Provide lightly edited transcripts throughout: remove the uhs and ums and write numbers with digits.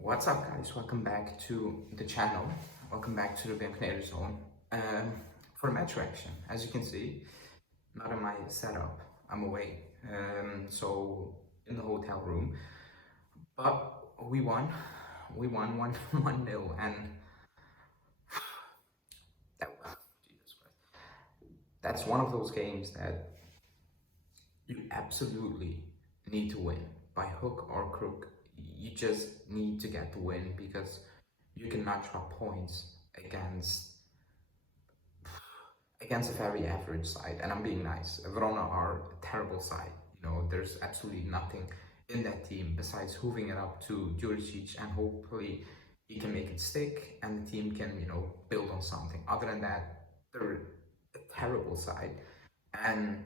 What's up, guys? Welcome back to the channel. Welcome back to the Bienvenue Zone. For match reaction, as you can see, not in my setup. I'm away, so in the hotel room. But we won. We won 1-0, and that, Jesus Christ, that's one of those games that you absolutely need to win by hook or crook. You just need to get the win because you cannot drop points against a very average side. And I'm being nice. Verona are a terrible side. There's absolutely nothing in that team besides hooving it up to Juricic, and hopefully he can make it stick and the team can, build on something. Other than that, they're a terrible side. And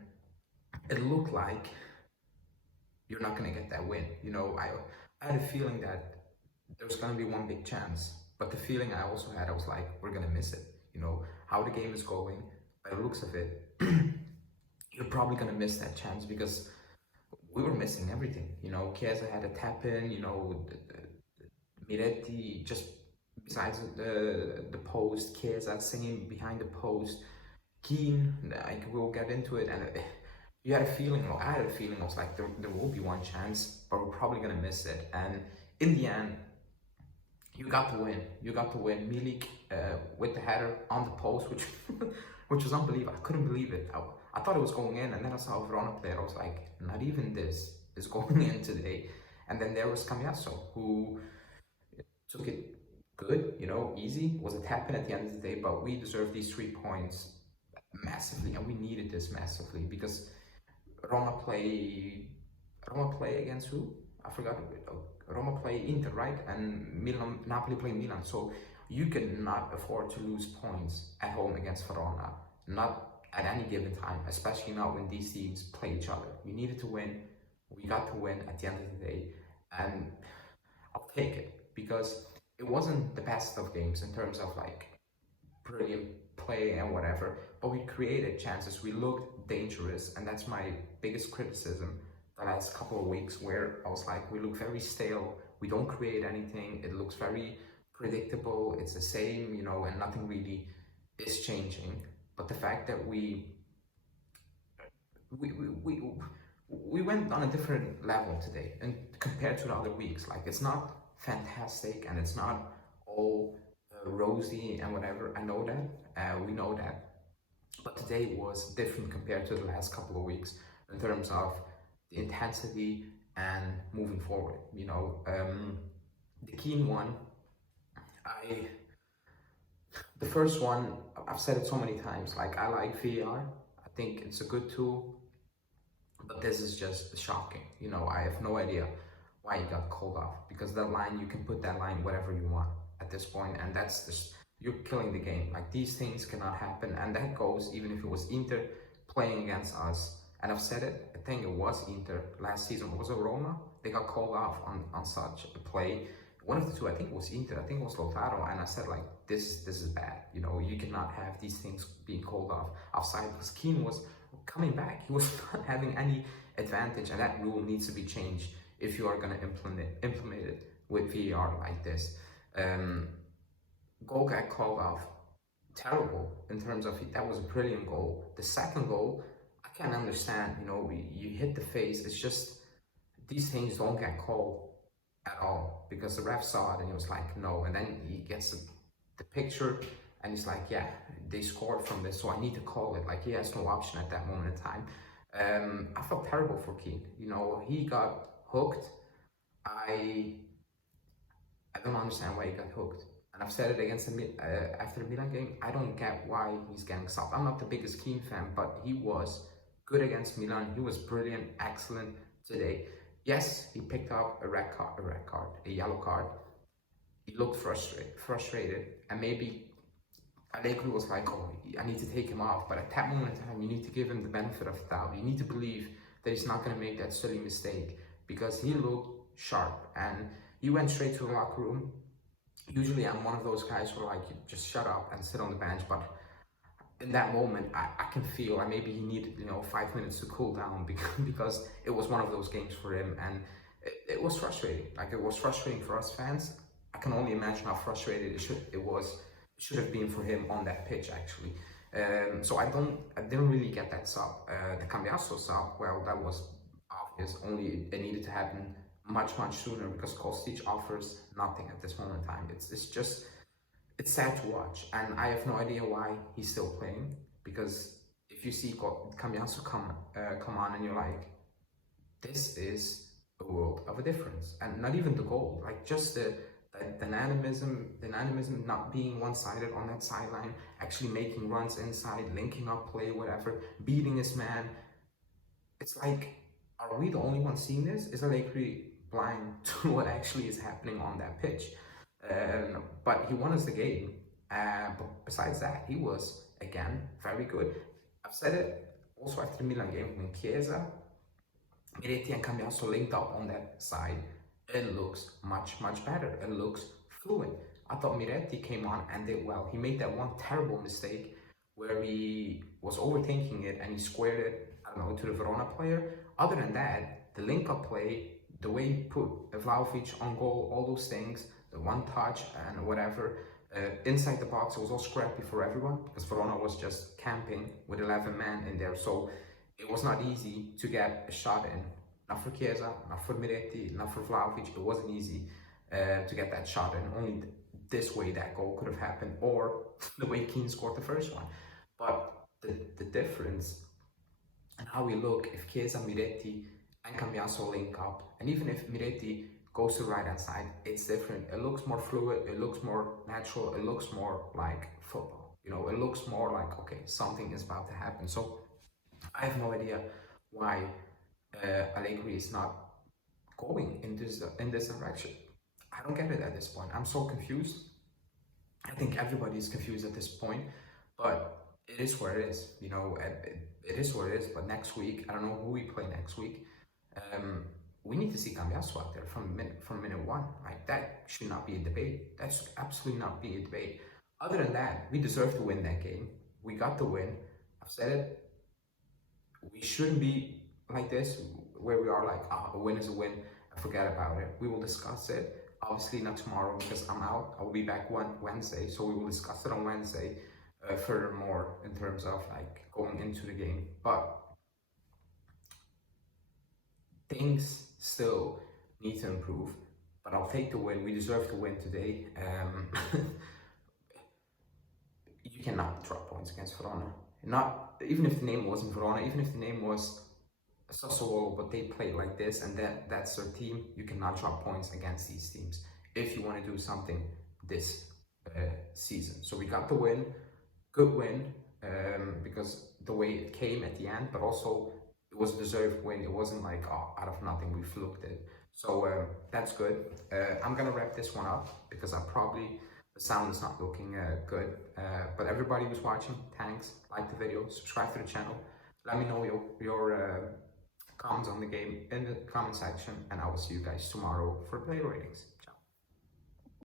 it looked like you're not going to get that win. I had a feeling that there was going to be one big chance, but the feeling I also had, I was like, we're going to miss it. How the game is going, by the looks of it, you're probably going to miss that chance because we were missing everything. Chiesa had a tap in, Miretti just besides the post, Chiesa singing behind the post, Keane, we'll get into it, and you had a feeling, or I had a feeling, I was like, there will be one chance, but we're probably going to miss it. And in the end, you got the win. You got the win. Milik with the header on the post, which was unbelievable. I couldn't believe it. I thought it was going in, and then I saw Verona play. I was like, not even this is going in today. And then there was Cambiasso, who took it good, easy. It was a tap in at the end of the day, but we deserved these 3 points massively, and we needed this massively because Roma play against who? I forgot. Roma play Inter, right? And Napoli play Milan. So you cannot afford to lose points at home against Verona, not at any given time, especially not when these teams play each other. We needed to win. We got to win at the end of the day, and I'll take it because it wasn't the best of games in terms of like brilliant play and whatever, but we created chances. We looked dangerous, and that's my biggest criticism the last couple of weeks, where I was like, we look very stale, we don't create anything, it looks very predictable, it's the same, and nothing really is changing. But the fact that we went on a different level today, and compared to the other weeks, like it's not fantastic and it's not all rosy and whatever. I know that, we know that, but today was different compared to the last couple of weeks in terms of the intensity and moving forward. The Keane one, the first one, I've said it so many times, like I like VAR, I think it's a good tool, but this is just shocking. I have no idea why he got called off, because that line, you can put that line whatever you want at this point, and that's just, you're killing the game. Like, these things cannot happen, and that goes even if it was Inter playing against us. And I've said it, I think it was Inter last season. Was it Roma? They got called off on such a play. One of the two, I think it was Inter, I think it was Lautaro, and I said, like, this is bad. You cannot have these things being called off offside, because Keane was coming back. He was not having any advantage, and that rule needs to be changed if you are going to implement it with VAR like this. Goal got called off. Terrible in terms of, that was a brilliant goal. The second goal, I can't understand. You hit the face. It's just, these things don't get called at all, because the ref saw it and he was like, no. And then he gets the picture and he's like, yeah, they scored from this, so I need to call it. Like, he has no option at that moment in time. I felt terrible for Keane. He got hooked. I don't understand why he got hooked. And I've said it against after the Milan game, I don't get why he's getting subbed. I'm not the biggest Keane fan, but he was good against Milan. He was brilliant, excellent today. Yes, he picked up a yellow card. He looked frustrated, and maybe Allegri was like, oh, I need to take him off. But at that moment in time, you need to give him the benefit of the doubt. You need to believe that he's not going to make that silly mistake, because he looked sharp and he went straight to the locker room. Usually I'm one of those guys who are like, just shut up and sit on the bench, but in that moment, I can feel, and maybe he needed, 5 minutes to cool down, because it was one of those games for him, and it was frustrating. Like it was frustrating for us fans. I can only imagine how frustrated it should have been for him on that pitch actually. So I didn't really get that sub. The Cambiasso sub, well, that was obvious. Only it needed to happen much sooner because Kostic offers nothing at this moment in time. It's just it's sad to watch, and I have no idea why he's still playing. Because if you see Cambiasso come on, and you're like, this is a world of a difference, and not even the goal, like just the dynamism not being one-sided on that sideline, actually making runs inside, linking up play, whatever, beating his man. It's like, are we the only ones seeing this? Is Allegri blind to what actually is happening on that pitch? But he won us the game. But besides that, he was again very good. I've said it also after the Milan game when Chiesa, Miretti and Cambiasso linked up on that side. It looks much better. It looks fluent. I thought Miretti came on and did well. He made that one terrible mistake where he was overthinking it and he squared it, I don't know, to the Verona player. Other than that, the link-up play, the way he put Vlahovic on goal, all those things, the one touch and whatever, inside the box, it was all scrappy for everyone because Verona was just camping with 11 men in there. So it was not easy to get a shot in. Not for Chiesa, not for Miretti, not for Vlahovic. It wasn't easy to get that shot in. Only this way that goal could have happened, or the way Keane scored the first one. But the difference and how we look if Chiesa, Miretti, and Cambiasso link up, and even if Miretti goes to the right hand side, it's different. It looks more fluid, it looks more natural, it looks more like football. You know, it looks more like, okay, something is about to happen. So I have no idea why Allegri is not going in this direction. I don't get it at this point. I'm so confused. I think everybody is confused at this point, but it is where it is. You know, it is where it is. But next week, I don't know who we play next week. We need to see Cambiasso out there from minute one. Like that should not be a debate. That should absolutely not be a debate. Other than that, we deserve to win that game. We got the win. I've said it. We shouldn't be like this, where we are like, a win is a win, and forget about it. We will discuss it. Obviously not tomorrow because I'm out. I will be back Wednesday, so we will discuss it on Wednesday. Furthermore, in terms of like going into the game, but things still need to improve. But I'll take the win. We deserve to win today. You cannot drop points against Verona. Not even if the name wasn't Verona, even if the name was Sassuolo, but they play like this and that's their team, you cannot drop points against these teams if you want to do something this season. So we got the win, good win, because the way it came at the end, but also it was a deserved win. It wasn't like, oh, out of nothing we fluked it. So that's good. I'm gonna wrap this one up because the sound is not looking good. But everybody who's watching, thanks. Like the video, subscribe to the channel. Let me know your comments on the game in the comment section, and I will see you guys tomorrow for player ratings.